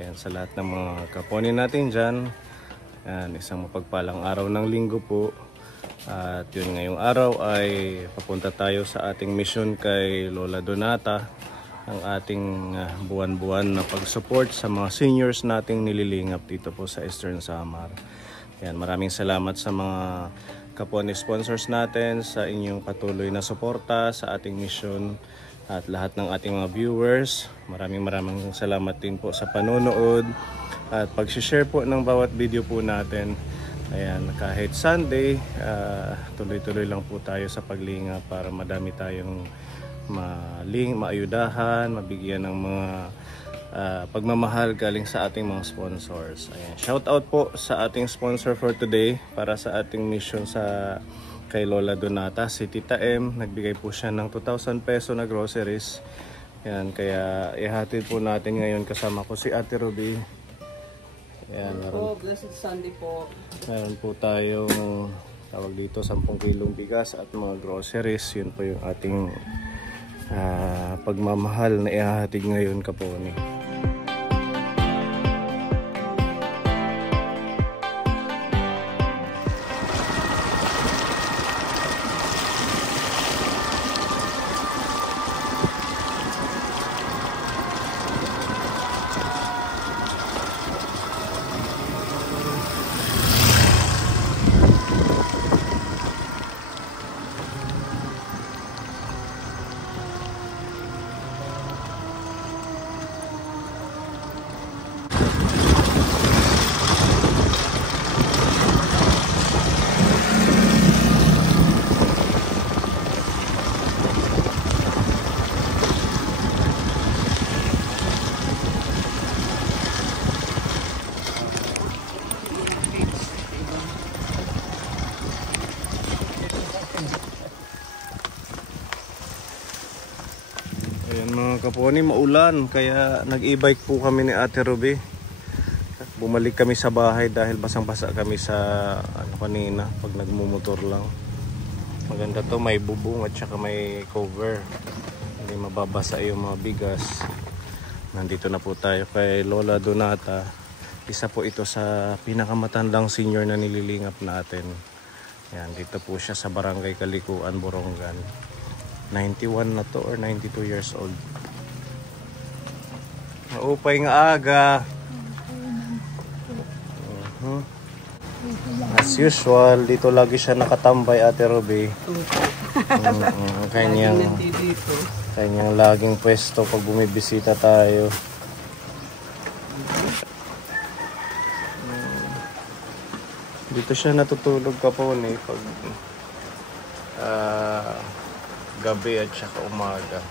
Ayan, sa lahat ng mga kaponi natin dyan. Ayan, isang mapagpalang araw ng linggo po. At yun, ngayong araw ay papunta tayo sa ating mission kay Lola Donata. Ang ating buwan-buwan na pag-support sa mga seniors nating nililingap dito po sa Eastern Samar. Ayan, maraming salamat sa mga kaponi sponsors natin sa inyong patuloy na suporta sa ating mission. At lahat ng ating mga viewers, maraming salamat din po sa panonood at pag-share po ng bawat video po natin. Ayan, kahit Sunday, tuloy-tuloy lang po tayo sa paglinga para madami tayong maayudahan, mabigyan ng mga pagmamahal galing sa ating mga sponsors. Ayan, shout out po sa ating sponsor for today para sa ating mission sa kay Lola Donata, si Tita M. Nagbigay po siya ng 2,000 peso na groceries. Ayan, kaya ihatid po natin ngayon kasama ko si Ate Ruby. Ayan, Blessed Sunday po. Meron po tayong tawag dito 10 kilong bigas at mga groceries. Yun po yung ating pagmamahal na ihahatid ngayon, kaponi. Ayan mga kaponi, maulan kaya nag-e-bike po kami ni Ate Ruby. Bumalik kami sa bahay dahil basang-basa kami sa kanina pag nagmumotor lang. Maganda to, may bubong at saka may cover. Hindi mababasa yung mga bigas. Nandito na po tayo kay Lola Donata. Isa po ito sa pinakamatandang senior na nililingap natin. Ayan, dito po siya sa Barangay Kalikuan, Borongan. 91 na to or 92 years old. Maupay nga aga. As usual, dito lagi siya nakatambay, Ate Ruby. Kanyang laging pwesto pag bumibisita tayo. Dito siya natutulog, kaponi, pag gabi at saka umaga,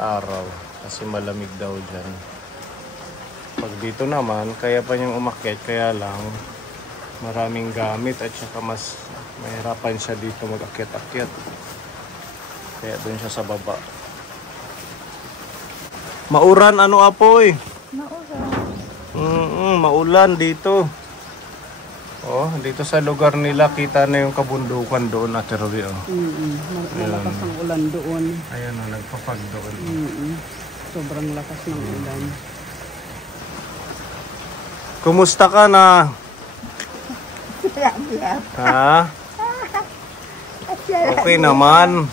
araw, kasi malamig daw dyan. Pag dito naman, kaya pa niyang umakyat, kaya lang maraming gamit at saka mas mahirapan siya dito mag-akyat-akyat, kaya doon siya sa baba. Mauran, ano apoy? Mauran. Maulan dito. Oh, dito sa lugar nila kita na yung kabundukan doon, Ate Ruby. Oh. Malakas ang ulan doon. Ayan, oh, nagpapag doon. Sobrang lakas ng ulan. Kumusta ka na? Ha? Okay naman.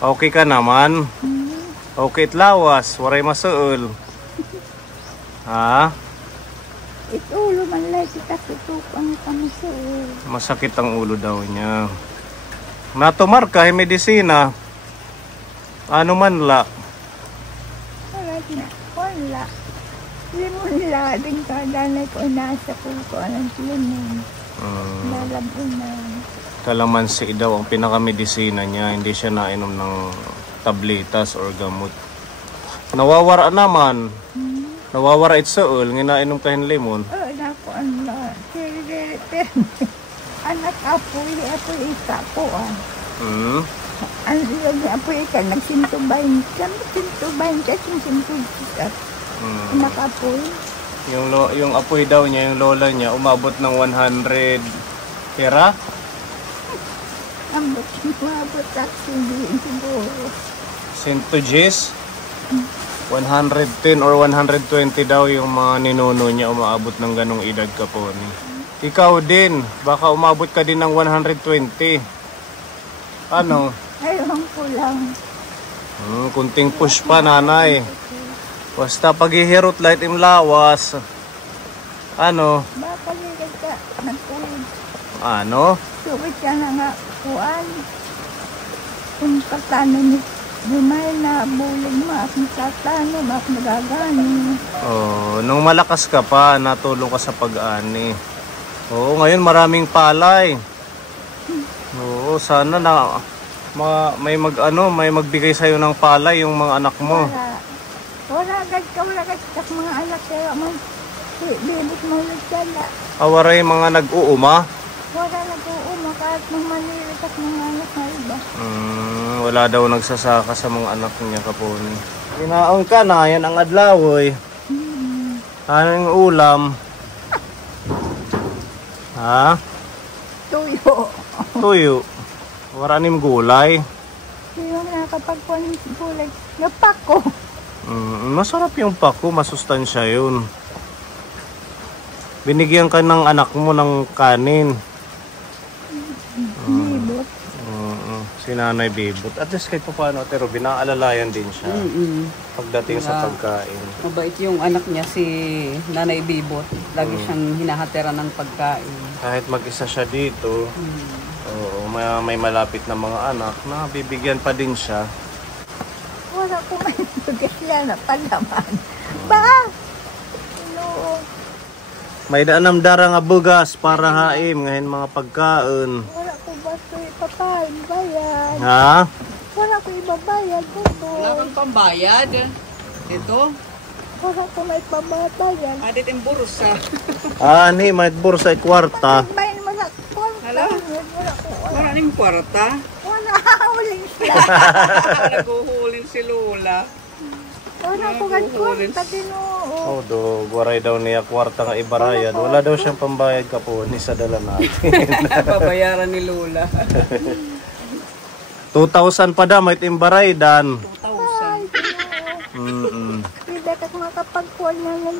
Okay ka naman. Okay tlawas, waray masuol. Ha? Ito ulo man lang kita tutukan kami sa ulo. Masakit ang ulo daw niya. Natumar ka, medisina. Ano man la? Wala. Limon la din ka danay ko nasa ko anong limon. Lalabon na. Kalamansi daw ang pinakamedisina niya. Hindi siya nainom ng tabletas or gamot. Nawawara naman. Nawawara itsool, nginainom kahin limon. Oo, naku, anak apoy ika po Ano yung apoy ika, nagsintubayin ka, sintubayin. Anak apoy. Yung apoy daw niya, yung lola niya, umabot ng 100 pera? Umabot at hindi siguro. 110? 110 or 120 daw yung mga ninuno niya umaabot ng ganong edad Kaponi. Ikaw din, baka umabot ka din ng 120. Ano? Ayun ko lang. Kunting push pa nanay. Basta paghihirot light im lawas. Ano? Baka ligat ka. Nagkaroon. Ano? Sukit ka na nga. Kuan. Kung katano ni Bumay na bulig mo at magtatano at magagani. Oh, nung malakas ka pa, natulong ka sa pag-ani. Oo, ngayon maraming palay. Oo, sana na may magbigay sa iyo ng palay yung mga anak mo. Wala agad ka mga anak kaya man. Bibig mo nagkala. Awaray mga nag-uuma. Wala nag-uuma kahit ng manilit at mga anak na iba. Wala daw nagsasaka sa mga anak niya Kaponi. Kinaon ka na, yan ang adlawoy. Anong ulam? Ha? Tuyo. Tuyo. Waranim gulay. Yung nakapagpuan ng gulay. Napako. Masarap yung pako, masustansya yun. Binigyan ka ng anak mo ng kanin. Bibot. Si Nanay Bibot. At least kahit paano, pero binaalalayan din siya pagdating sa pagkain. Mabait yung anak niya, si Nanay Bibot. Lagi siyang hinahatera ng pagkain. Kahit mag-isa siya dito, may malapit na mga anak na bibigyan pa din siya. Wala ko may sugas yan na palaman. Ba? No. May daanam-dara nga bugas para haim ngayon mga pagkain. Wala ko ba ito ipapain bayad? Ha? Wala ko ibabayad dito. Wala kang pambayad. Ito, Wala ko may pababayad. adit yung bursa. Ani, may bursa ay kwarta. Bayan mo na ko. Hala? Wala ko. Wala ning kwarta. Wala. Uling siya. Naguhulin si Lola. Wala ko kwarta Ginoo. Waray daw niya kwarta nga ibarayad. Wala daw siyang pambayad Kaponi sa dala natin. Babayaran ni Lola. 2,000 pa daw, may timbaray dan. 2,000. Hindi ka makapagkuhan niya ng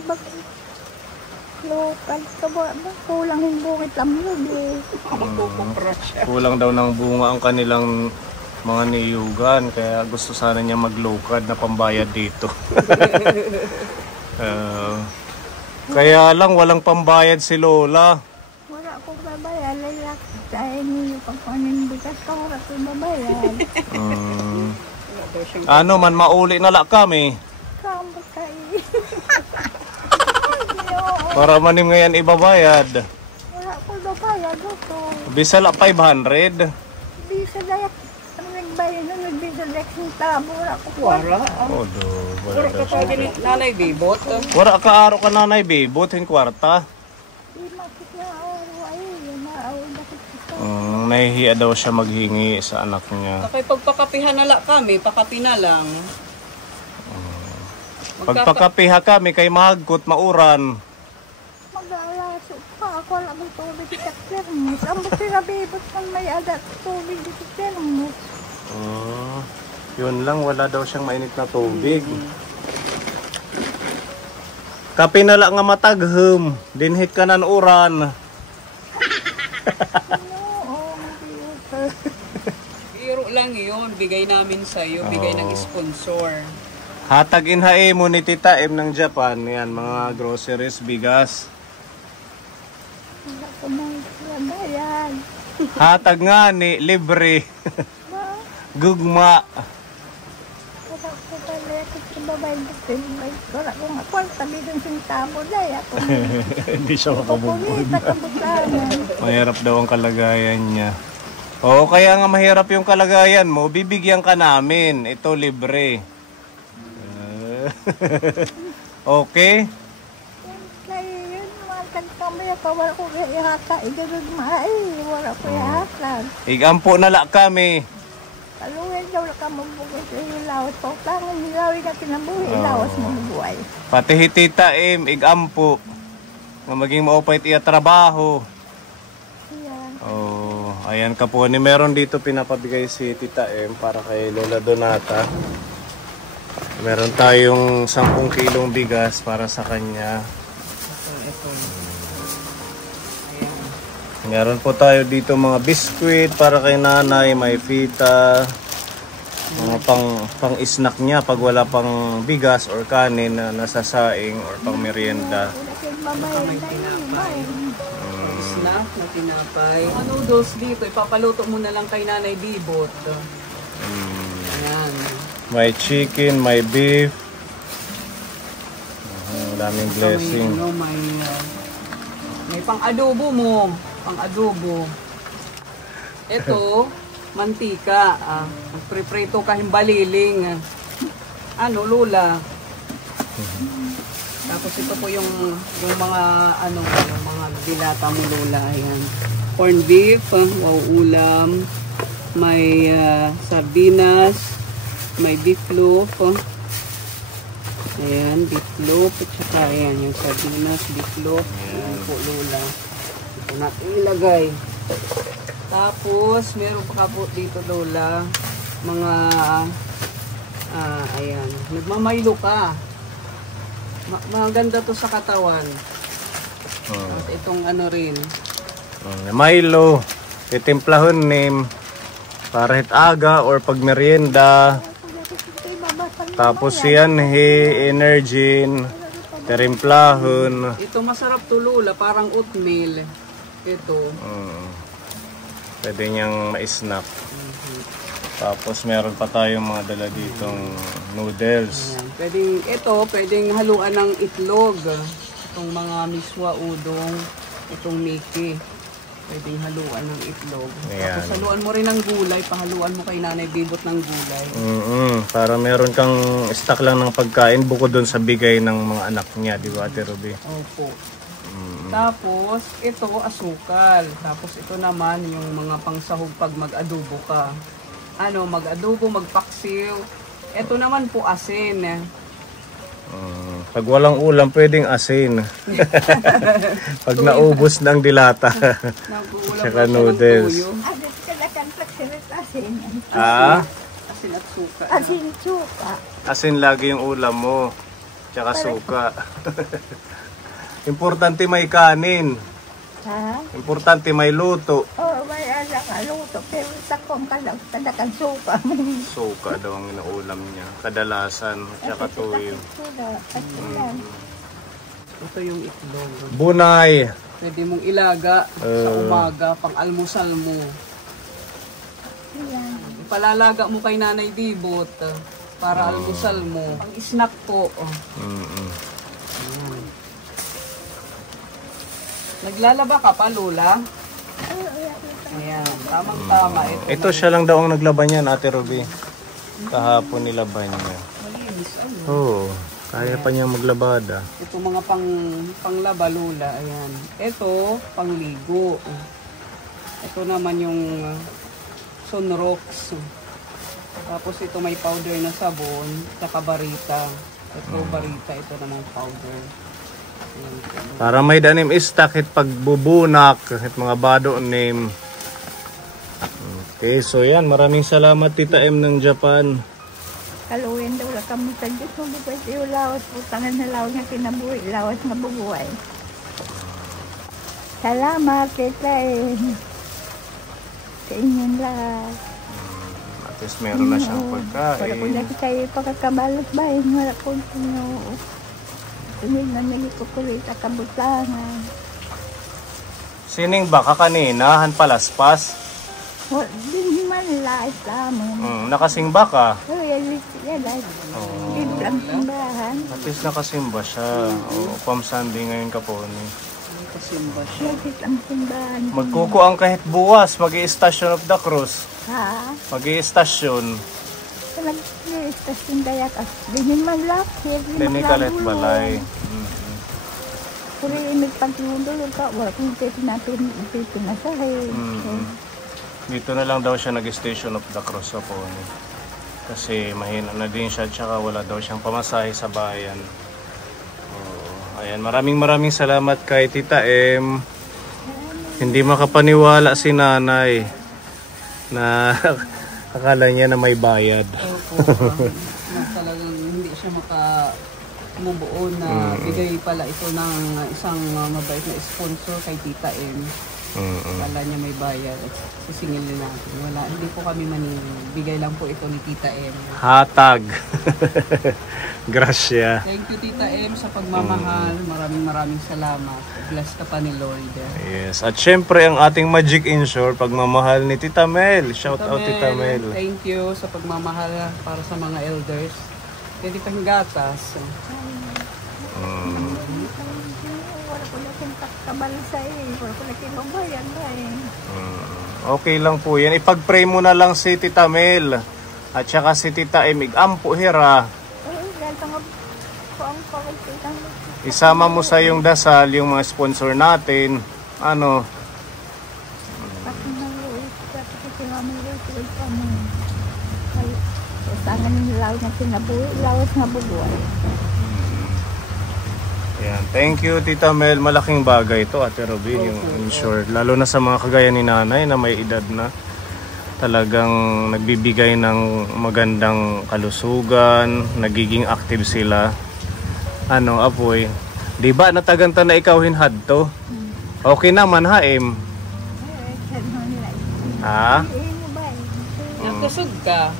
local. Kulang yung bukit lang yun eh. Magpupupra siya. Kulang daw ng bunga ang kanilang mga niyugan, kaya gusto sana niya maglokad na pambayad dito. Kaya lang walang pambayad si Lola. Wala akong babayad. Lalak. Dahil niyo pagkuhanin bigas ko. Wala akong babayad. Ano man, mauli na lang kami. Kamo kayo. Para manim ngayon ibabayad. Wala akong babayad. Ito. Bisala 500. Bisa dayak. Ang nagbayad na nagbisa dayak ng tabo. Wala akong Wala. Wala Wala daw ka pa siya. din Nanay Bibot. Wala ka aro ka Nanay Bibot, hin kwarta. Di makit na araw ay. Maaaway na kita. Nahihiya daw siya maghingi sa anak niya. Kapag pagpakapihan na lang kami, pakapi na lang. Pagpakapiha kami kay mahagkot mauran. Mag-aalaso pa. Ako wala mong tubig sa termos. Ang buti na bibot kung may adat tubig sa termos. Yun lang, wala daw siyang mainit na tubig. Kape na lang nga mataghem. Dinhit ka ng uran. Biro lang yun. Bigay namin sa'yo. Bigay ng sponsor. Hatag inhae mo ni Tita M ng Japan. Yan, mga groceries, bigas. Wala ko may bayan. Hatag nga ni, libre. Ma, Gugma. wala ko pala sa babae. Wala ko nga kwan. Sabi dun sintamo dahil ako. Hindi siya makabubog. Pupulita ka butanan. Mahirap daw ang kalagayan niya. Oo, kaya nga mahirap yung kalagayan mo, bibigyan ka namin. Ito, libre. Okay? Kaya yun, mga kamay ako. Wala ko kaya ihata. Iganod maay. Wala ko ihata. Igampo na lang kami. Kalungin daw na ka mabuhay sa ilawas. Pautangan nilawin na kinabuhi. Ilawas mo mabuhay. Pati Tita M, igampo. Nga maging maupait iya trabaho. Yan. Oh, ayan ka po. Meron dito pinapabigay si Tita M para kay Lola Donata. Meron tayong 10 kilong bigas para sa kanya. Ito. Meron po tayo dito mga biskwit para kay nanay, may pita, mga pang-snack niya pag wala pang bigas or kanin na nasasaing or pang merienda. May tinapay. Snack na tinapay. Noodles dito, ipapaluto mo na lang kay Nanay Bibot. Ayan. May chicken, may beef. Daming blessing. May pang-adobo mo. Pang-adobo. Ito, mantika. Magpriprito ka himbaliling. Ano, Lola? Tapos ito po yung mga yung mga dilata mo, Lola. Ayan. Corn beef, wow, ulam. May sardinas, may beef loaf. Ayan, beef loaf. At saka ayan, yung sardinas, beef loaf. Ayan po, Lola. Ito natin ilagay. Tapos, meron pa po dito, Lola. Mga, ayan, nagmamaylo ka. Maganda to sa katawan. At itong ano rin. Milo, titimplahon nim para hit aga or pag merienda. Tapos yan energy, tirimplahon. Ito masarap to, Lola, parang oatmeal. Ito. Pwede niyang ma-snack. Tapos meron pa tayong mga dala ditong noodles. Ayan. Pwedeng haluan ng itlog. Itong mga miswa, udong, itong miki. Pwedeng haluan ng itlog. Ayan. Tapos haluan mo rin ng gulay. Pahaluan mo kay Nanay Bibot ng gulay. Para meron kang stock lang ng pagkain bukod doon sa bigay ng mga anak niya, di ba, Ate Ruby? Opo. Tapos, ito, asukal. Tapos, ito naman, yung mga pangsahog pag mag-adobo ka. Mag-adobo, magpaksiw. Ito naman po, asin. Pag walang ulam, pwedeng asin. Pag naubos ng dilata. Tsaka noodles. Asin talagang pagsirit asin. Asin at suka. Asin suka. Asin lagi yung ulam mo. Tsaka suka. Importante may kanin. Ha? Importante may luto. May alam ka luto. Pero sa kong talagang suka. Suka daw ang inuulam niya. Kadalasan. Tsaka tuyo. Ito yung itlog. Bunay. Pwede mong ilaga sa umaga, pang almusal mo. Yan. Ipalalaga mo kay Nanay Bibot para almusal mo. Pang snack po. Naglalaba ka pa, Lola? Ayan, tamang-tama. Ito siya lang daw ang naglaban niyan, Ate Ruby. Kahapon nilaban niya. Malinis, Oo, kaya pa niya maglabada. Ito mga panglaba, Lola. Ayan. Ito, pangligo. Ito naman yung Sunrox. Tapos ito may powder na sabon, saka barita. Ito barita, ito naman powder. Para may danim stock hit pagbubunak, hit mga bado name. Okay, so yan. Maraming salamat Tita M ng Japan. Kaluin daw lang kami sa Diyos. Hindi pwede yung lawas. Putangan na lawas nga kinabuhi. Lawas nga bubuhay. Salamat, Tita M. Sa inyong lahat. At least meron na siyang pagkain. Wala ko lagi kayo pagkakabalot ba? Wala ko tinoo. Tumig na nagikukulit at kabutangan. Sining baka kanina, palaspas. Hindi man lait lamang. Nakasimba ka. Oh, yan ay. Hindi lang simbahan. At least nakasimba siya. Palm Sunday ngayon ka po. Nakasimba siya. Lagit ang simbahan. Magkukuang kahit buwas, mag-i-station of the cross. Ha? Mag-i-station. Nag-i-station dayak at dinin man lakit. Dini kalit balay. Kuri imig pagtulog ka. Wala kung natin ipito na sa Dito na lang daw siya nag-station of the cross sa Pony. Kasi mahina na din siya, tsaka wala daw siyang pamasahe sa bayan. Ayan, maraming salamat kay Tita M. Hindi makapaniwala si nanay na akala niya na may bayad. Opo. Talagang hindi siya saka bumubuo na bigay pala ito ng isang mabait na sponsor kay Tita M. Wala niya may bayad. Sisingilin natin. Wala, hindi po kami maningil. Bigay lang po ito ni Tita M. Hatag. Gracia. Thank you Tita M sa pagmamahal. Maraming salamat. Bless ka pa ni Lord. Yes. At syempre ang ating Magic Insure, pagmamahal ni Tita Mel. Shout out Tita Mel. Thank you sa pagmamahal para sa mga elders. Pwede pang gatas. Wala ko na kinakabala wala ko na kinambayan ba Okay lang po yan. Ipag-pray mo na lang si Tita Mel. At saka si Tita M. Igampo hira. Isama mo sa yung dasal, yung mga sponsor natin. Ano? Tangan ng lawas na tinabuhi, lawas na bubuhay. Yan. Thank you Tita Mel. Malaking bagay ito Ate Robin, yung insure. Lalo na sa mga kagaya ni nanay na may edad na. Talagang nagbibigay ng magandang kalusugan, nagiging active sila. Ano, apoy. Di ba nataganta na ikaw hinhad to? Okay naman ha, Em? Ha? Nakusog ka.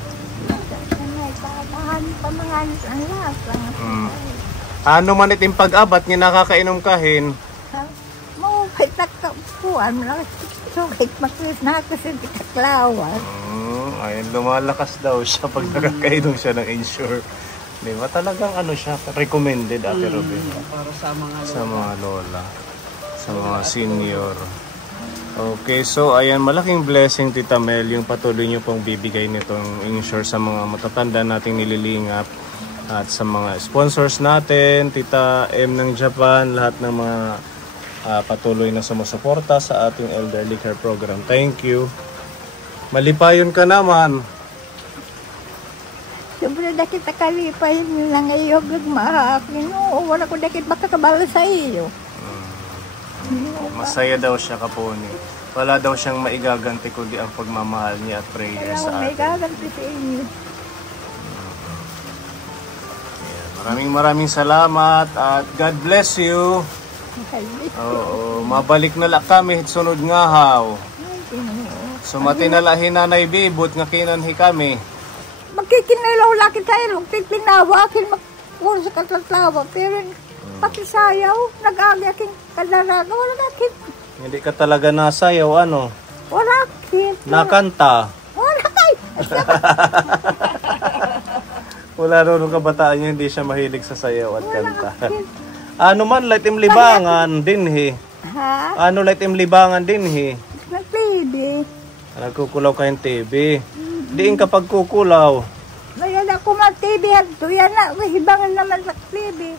Ano man iting pag-abat nga nakakainom kahin? Mo, kahit nakapuan mo lang. So, kahit makris na kasi di kaklawan. Ayun, lumalakas daw siya pag nakakainom siya ng insure. Di ba? Talagang ano siya, recommended Ate Robin. Para sa mga lola. Sa mga lola. Sa mga senior. Okay, so ayan, malaking blessing Tita Mel yung patuloy niyo pong bibigay nitong insure sa mga matatanda nating nililingap at sa mga sponsors natin, Tita M ng Japan, lahat ng mga patuloy na sumusuporta sa ating elderly care program. Thank you. Malipayon ka naman. Siyempre, dakit akalipayin nyo lang iyo, gagmaakin. Oo, wala ko dakit makakabala sa iyo. Masaya daw siya kapuni. Wala daw siyang maigaganti kundi ang pagmamahal niya at prayer sa May atin. gaganti sa inyo. Maraming salamat at God bless you. Oo, mabalik na lang kami sunod nga haw. Sumati na lang hinanay bibot nga kinanhi kami. Magkikinilaw laki tayo, magkikinawakin, magpuro sa katatawa. Pero pakisayaw, nag-agi aking kadaraga, wala nakit. Hindi ka talaga nasayaw, ano? Wala kit. Nakanta. Wala kay. Wala nung kabataan niya, hindi siya mahilig sa sayaw at kanta. Ano man, light imlibangan din he. Ha? Ano light imlibangan din he. Nag-TV. Nagkukulaw kayong TV. Diin kapag kukulaw. Ngayon ako mag-TV, yan na, hibangan naman sa TV.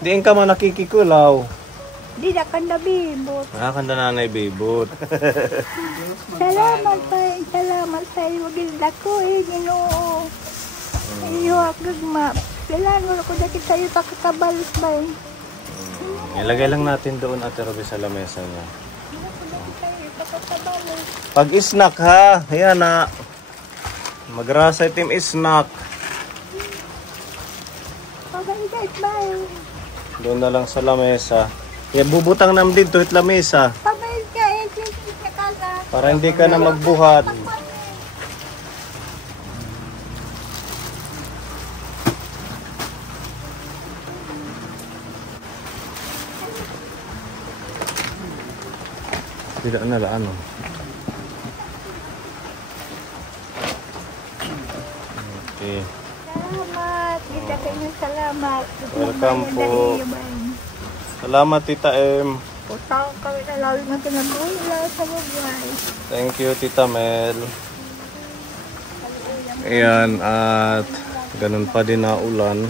Diin ka man nakikikulaw. Di na ka nabibot. Kanda nanay bibot. Salamat sa iyo, gilda ko ginoo. Iyo, gagma. Kailangan ako dakit sa iyo, pakakabalis ba yun? Ilagay lang natin doon Ate Robin sa lamesa niya. Pakakabalis. Pag snack ha, ayan na. Magrasa itim snack. Pagkakit ba yun? Doon na lang sa lamesa. Yan, bubutang nam dito it lamesa. Pagkakit ka, na kasa. Para hindi ka na magbuhat. Tidak na lang ano. Okay. Salamat. Gilda kayo salamat. Welcome po. Salamat Tita M. Utang kami na lalo na kinabula sa buhay. Thank you Tita Mel. Ayan, at ganun pa din na ulan.